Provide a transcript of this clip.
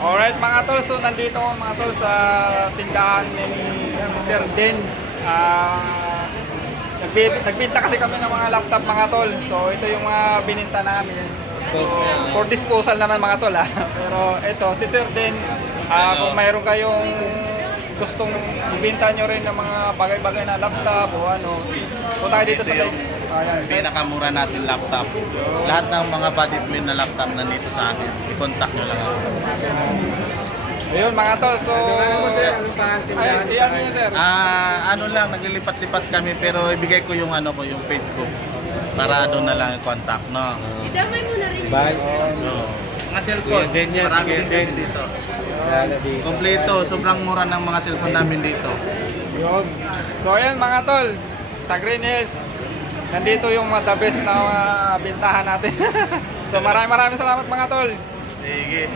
Alright mga tol, so nandito ako mga tol sa tindahan ni Sir Den. Nagbinta kasi kami ng mga laptop mga tol. So ito yung mga bininta namin. So, for disposal naman mga tol ha. Pero ito, si Sir Den, kung mayroon kayong gustong ibinta nyo rin ng mga bagay-bagay na laptop o ano, punta kayo dito sa Pinakamura natin laptop. Lahat ng mga budget meal na laptop nandito sa akin. I-contact nyo lang ako. Ayun mga tol, so ano yun sir? Ano lang, naglilipat-lipat kami pero ibigay ko yung ano ko, yung page ko. Para doon na lang i-contact, no? Idamay mo na rin yun. No. Mga cellphone, marami din dito. Kompleto, sobrang mura ng mga cellphone namin dito. Yun. So ayan mga tol, sa Green Hills, nandito yung mga the best na bintahan natin. So maraming salamat mga tol. Sige.